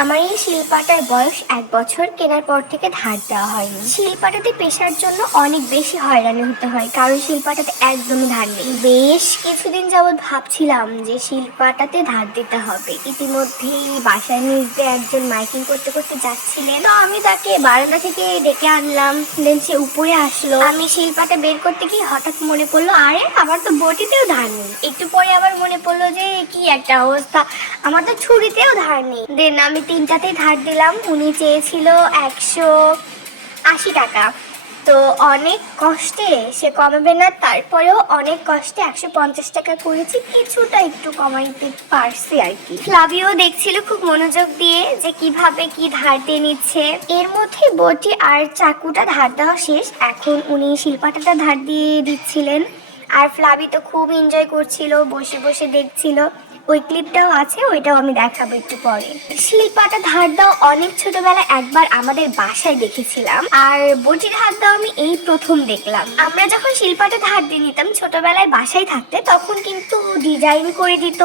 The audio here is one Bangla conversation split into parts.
আমার এই শিলপাটার বয়স এক বছর কেনার পর থেকে ধার দেওয়া হয়নি। শিলপাটাতে পেশার জন্য অনেক বেশি হয়রানি হতে হয়, কারণ শিলপাটাতে একদমই ধার নেই। বেশ কিছুদিন যাবৎ ভাবছিলাম যে শিলপাটাতে ধার দিতে হবে। ইতিমধ্যেই বাসায় নিচ দিয়ে একজন মাইকিং করতে করতে যাচ্ছিলেন। তো আমি তাকে বারান্দা থেকে ডেকে আনলাম। দেন সে উপরে আসলো। আমি শিলপাটা বের করতে গিয়ে হঠাৎ মনে পড়ল, আরে আমার তো বটিতেও ধার নেই। একটু পরে আবার মনে পড়ল যে কি একটা অবস্থা, আমার তো ছুরিতেও ধার নেই। দেন আমি তিনটাতেই ধার দিলাম। উনি চেয়েছিল একশো আশি টাকা। তো অনেক কষ্টে সে কমাবে না, তারপরেও অনেক কষ্টে একশো পঞ্চাশ টাকা করেছি। কিছুটা একটু কমাইতে পারছি আর কি। ফ্লাভিও দেখছিল খুব মনোযোগ দিয়ে যে কীভাবে কি ধার দিয়ে নিচ্ছে। এর মধ্যে বটি আর চাকুটা ধার দেওয়া শেষ। এখন উনি শিল্পাটাটা ধার দিয়ে দিচ্ছিলেন। আর ফ্লাভি তো খুব এনজয় করছিল, বসে বসে দেখছিল। ওই ক্লিপটাও আছে, ওইটাও আমি দেখাবো একটু পরে। শিল্পাটা ধার দাও অনেক ছোটবেলায় একবার আমাদের বাসায় দেখেছিলাম, আর বটির হাত দাও আমি এই প্রথম দেখলাম। আমরা যখন শিল্পাটা ধার দিয়ে নিতাম, ছোটবেলায় বাসায় থাকতে, তখন কিন্তু ডিজাইন করে দিত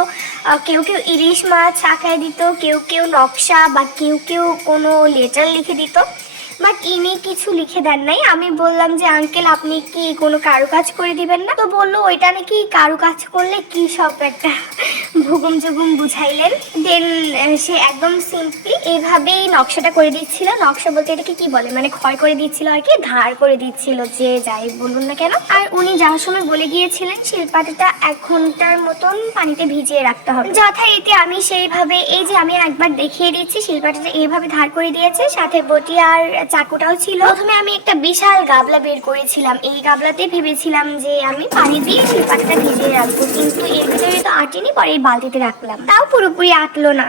কেউ কেউ ইলিশ মাছ আঁকায় দিত, কেউ কেউ নকশা বা কেউ কেউ কোনো লেটার লিখে দিত, বাট ইনি কিছু লিখে দেন নাই। আমি বললাম যে, আঙ্কেল, আপনি কি কোনো কারুকাজ করে দিবেন না? তো বলল, ওইটা নাকি কারুকাজ করলে কি সব একটা ভুগুম জুগুম বুঝাইলেন দেন সে একদম সিম্পলি এইভাবেই নকশাটা করে দিচ্ছিল। নকশা বলতে এটাকে কি বলে? মানে ক্ষয় করে দিচ্ছিল আর কি, ধার করে দিচ্ছিল যে যাই বলুন না কেন। আর উনি যাওয়ার সময় বলে গিয়েছিলেন, শিলপাটাটা এক ঘণ্টার মতন পানিতে ভিজিয়ে রাখতে হবে। যথারীতি আমি সেইভাবে, এই যে আমি একবার দেখিয়ে দিচ্ছি শিলপাটাটা এইভাবে ধার করে দিয়েছে, সাথে বটি আর চাকুটাও ছিল। প্রথমে আমি একটা বিশাল গাবলা বের করেছিলাম। এই গাবলাতে ভেবেছিলাম যে আমি পানি দিয়ে শিলপাটাটা ভিজিয়ে রাখব, কিন্তু এর ভিতরে তো আটিনি, পরে বালতিতে রাখলাম। তাও পুরোপুরি আটলো না।